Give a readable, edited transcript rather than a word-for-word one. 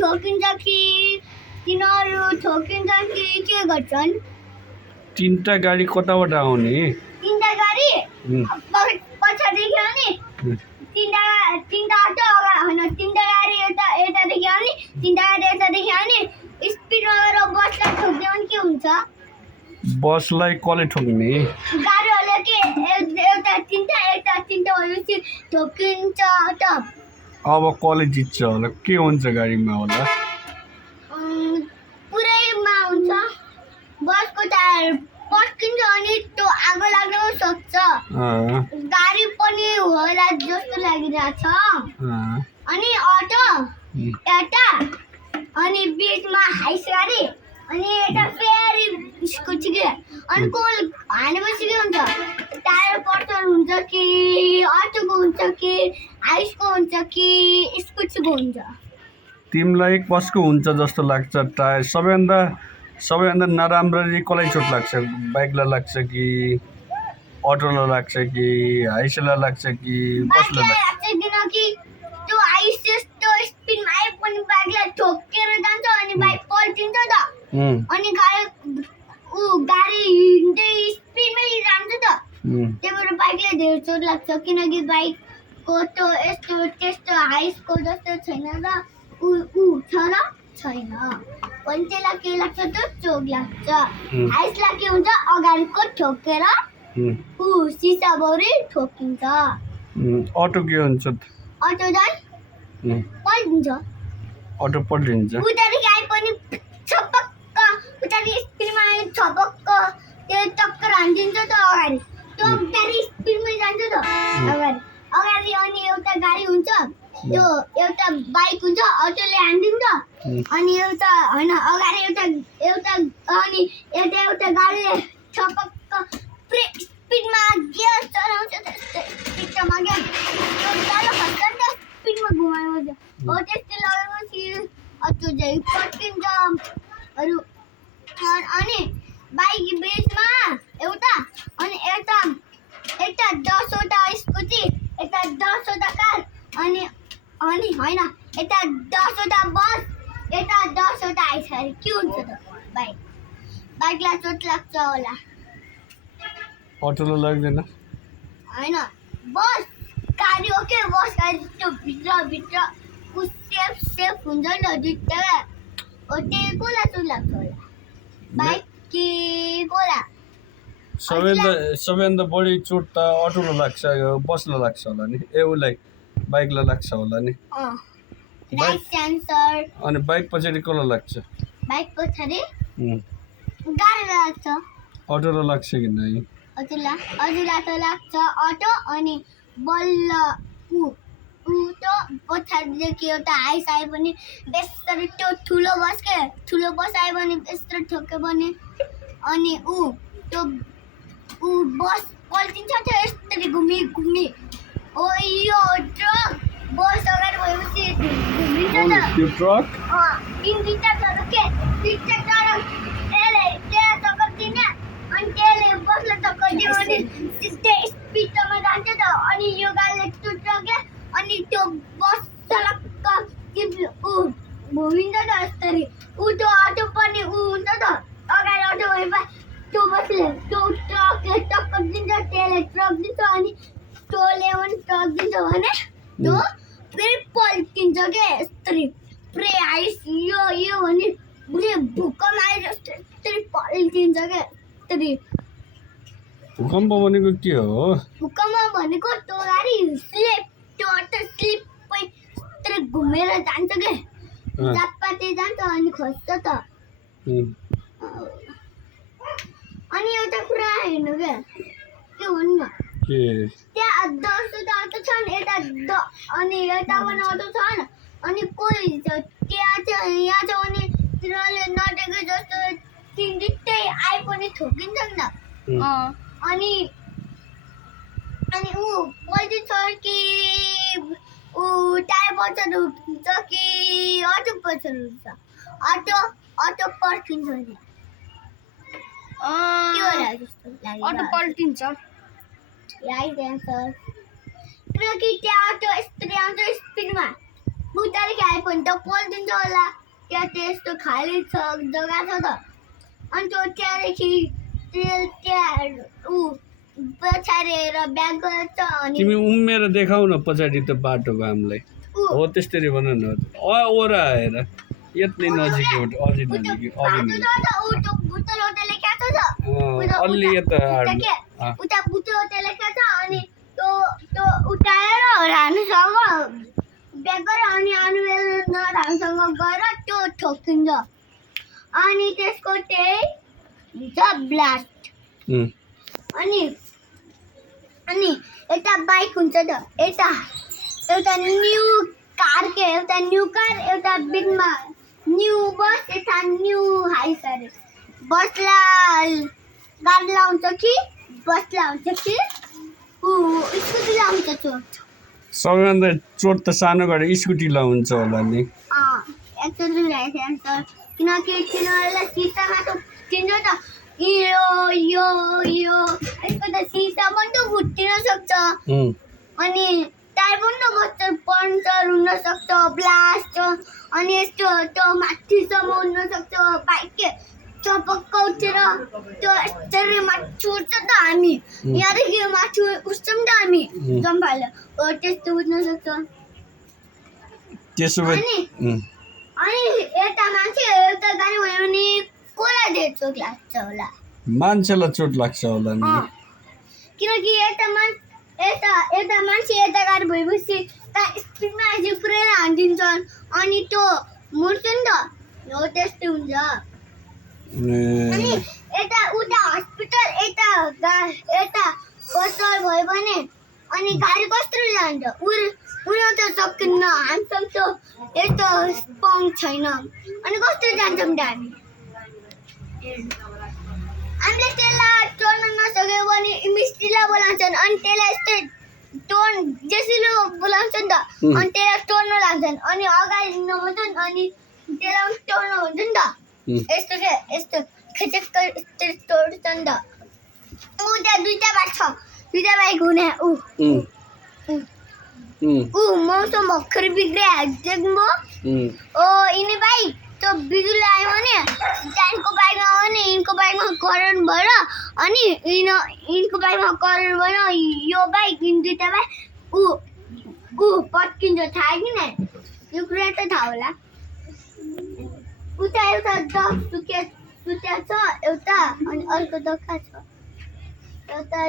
ठोकिन्छ कि तिनीहरू ठोकिन्छ कि के गर्छन्? तीनटा गाडी कताबाट आउने? तीनटा गाडी पछाडिदेखि आउने, तीनटा अटो होइन, तीनटा गाडी यतादेखि आउने, तीनटा गाडी यतादेखि आउने। स्पिडमा गएर बसलाई ठोक्यो भने के हुन्छ? बसलाई कसले ठोक्ने? गाडीहरूले के एउटा तीनटा भएपछि ठोकिन्छ त। अब कसले जित्छ होला? के हुन्छ गाडीमा होला? पुरैमा हुन्छ। बसको टायर पड्किन्छ अनि त्यो आगो लाग्न सक्छ। गाडी पनि होला जस्तो लागिरहेछ। अनि अटो एउटा, अनि बिचमा हाइस गाडी, अनि यता फेरि स्कुटी के, अनि कोल हानेपछि के हुन्छ? टायर पड्किन्छ हुन्छ कि अटोको हुन्छ कि हाइसको हुन्छ कि स्कुटीको हुन्छ? तिमीलाई कसको हुन्छ जस्तो लाग्छ टायर? सबैभन्दा नराम्ररी कसलाई चोट लाग्छ? बाइकलाई लाग्छ कि अटोलाई लाग्छ कि हाइसलाई लाग्छ कि बसलाई लाग्छ? किनकि त्यो हाइस त्यो स्पिडमा आए पनि बाइकलाई ठोकेर जान्छ अनि बाइक पल्टिन्छ त। अनि गाडी हिँड्दै स्पिडमै जान्छ त। त्यही भएर बाइकलाई धेरै चोट लाग्छ किनकि बाइकको त्यो यस्तो त्यस्तो हाइसको जस्तो छैन र ऊ छ र छैन। अनि त्यसलाई के लाग्छ? त्यो चोट लाग्छ। हाइसलाई के हुन्छ? अगाडिको ठोकेर सिसाभरि ठोकिन्छ। अटो के हुन्छ? अटो चाहिँ पल्टिन्छ। अटो पल्टिन्छ। उतादेखि आए पनि छपक्क, उतादेखि स्पिडमा आए छपक्क त्यो टक्कर हानिदिन्छ त अगाडि। त्यो गाडी स्पिडमै जान्छ त अगाडि। अनि एउटा गाडी हुन्छ, त्यो एउटा बाइक हुन्छ, अटोले हानिदिन्छ। अनि एउटा होइन, अगाडि अनि एउटा गाडीले छपक्क स्पिडमा गियर चलाउँछ। स्पिडमा गियर स्पिडमा घुमाएपछि हो त्यस्तो लगाएपछि अटो चाहिँ पड्किन्छ। अनि बाइक बिचमा एउटा, अनि यता 10वटा स्कुटी, यता 10वटा कार, अनि होइन यता 10वटा बस, यता 10वटा हाइस गाडी। के हुन्छ त? बाइकलाई चोट लाग्छ होला। अटोलाई लाग्दैन? होइन, बस गाडी हो के? बस गाडी त्यो भित्र सेफ हुन्छ नि त दुईटा। हो त्यही कसलाई चोट लाग्छ होला? बाइक कि कसलाई? सबैभन्दा बढी चोट त अटोलाई लाग्छ, बसलाई लाग्छ होला नि। उसलाई बाइकलाई लाग्छ होला नि। अनि बाइक पछाडि कसलाई लाग्छ? बाइक पछाडि गाडीलाई लाग्छ। अटोलाई लाग्छ कि नै? हजुरलाई त लाग्छ अटो। अनि बल्ल त्यो पछाडिदेखि एउटा हाइस आयो भने बेस्तरी त्यो ठुलो बस आयो भने बेस्तरी ठोक्यो भने अनि त्यो बस पल्टिन्छ। त्यो यस्तरी घुमी ओ यो ट्रक बस अगाडि भएपछि घुमिन्छ त। त्यो ट्रक तिनवटा ट्रक के तिनवटा ट्रक त्यसले टक्कर दिने, अनि त्यसले बसलाई टक्कर दियो भने सिधै स्पिडमा जान्छ त। अनि यो गाडीले त्यो ट्रकले अनि त्यो बस चलक्क घुमिन्छ त यस्तरी। त्यो अटो पनि हुन्छ त। अगाडि अटो भएपछि त्यो बसले त्यो ट्रकले टक्कर दिन्छ, त्यसले ट्रक दिन्छ, अनि तँले पनि ट्रक दिन्छ भने त्यो फेरि पल्टिन्छ क्या यस्तरी। पुरै हाइस यो भने पुरै भूकम्प आए जस्तो यस्तरी पल्टिन्छ क्या यस्तरी। भूकम्प भनेको के हो? भूकम्प भनेको त्यो गाडी त्यो अटो स्लिपै यस्तरी घुमेर जान्छ क्या, चापपाते जान्छ अनि खस्छ त। अनि एउटा कुरा हेर्नु क्या, के भन्नु न, त्यहाँ 10वटा अटो छन्, अनि यता पनि अटो छन्। अनि कोही त्यहाँ चाहिँ यहाँ छ भने तिनीहरूले नदेखे जस्तो तिनटै आए पनि ठोकिन्छ नि त। अनि पल्टिन्छ कि टायर पछाडि हुन्छ कि अटो पछाडि हुन्छ? अटो पल्टिन्छ नि। अटो पल्टिन्छ। Right answer. किनकि त्यहाँ अटो यस्तरी आउँछ स्पिडमा, बुटाले खाए पनि त पोल्दिन्छ होला त्यहाँ त्यस्तो खाली छ जग्गा छ त अनि त्यो त्यहाँदेखि त्यहाँ पछाडि हेर ब्याग गर्छ अनि तिमी उम्मेर देखाउ न पछाडि त बाटोको हामीलाई हो त्यसरी भन न ओरा हेर यति नजिक अझै नजिक अलि यता उता बुटो लेखा छ अनि त्यो उठाएर रानुसँग ब्याग गरेर अनि अनुवेल रानुसँग गएर त्यो ठोकिन्छ अनि त्यसको त्यही हुन्छ ब्लास्ट अनि यता बाइक हुन्छ त एउटा न्यू कार एउटा बिगमा न्यू बस यता न्यू हाइस अरे बसलाई गाडी लाउँछ कि बस लाउँछ कि स्कुटी लाउँछ चोट सबैभन्दा चोट त सानो गाडी स्कुटी लाउँछ होला नि एक्चुअली राइट किनकि तिनीहरूलाई सिसामा त फुट्टिन्छ त यो यसको त सिसा पनि त फुट्टिन सक्छ अनि टायर पनि त बच्चा पङ्चर हुन सक्छ ब्लास्ट अनि यस्तो त्यो माथिसम्म हुन सक्छ बाइक चपक्क उठेर त्यो यसरी माथि उठ्छ त हामी यहाँदेखि माथि उठ्छौँ त हामी जम्पाले हो त्यस्तो उठ्न सक्छ त्यसो अनि यता मान्छे एउटा गाडी भयो भने कसलाई धेरै चोट लाग्छ होला मान्छेलाई चोट लाग्छ होला नि किनकि यता मान्छे यता गाडी भएपछि स्पिडमा आइसक्यो पुरै हानिदिन्छन् अनि त्यो मुर्छ नि त हो त्यस्तै हुन्छ अनि यता उता हस्पिटल यता कस्तो भयो भने अनि गाडी कस्तो जान्छ उड्न त सकिन्न हामीसँग त यस्तो पङ्क छैन अनि कस्तो जान्छौँ त हामीले त्यसलाई टोर्न नसक्यो भने मिस्त्रीलाई बोलाउँछन् अनि त्यसलाई यस्तो जेसिलो बोलाउँछ नि त अनि त्यसलाई टोर्न लाग्छन् अनि अगाडि नहुन्छन् अनि त्यसलाई टोर्न हुन्छ नि त यस्तो खचक्क तोड्छ नि त त्यहाँ दुईटा बाइक हुने मौसम भर्खर बिग्रिहाल्छ यिनी बाइक त्यो बिजुली आयो भने त्यहाँको बाइकमा आयो भने यिनको बाइकमा करेन्ट भयो अनि यिनको बाइकमा करेन्ट भयो यो बाइक यिन दुईटा बाइक पट्किन्छ थाहा किन यो कुरा त थाहा होला उता एउटा डग सुत्या छ एउटा अनि अर्को डक्का छ एउटा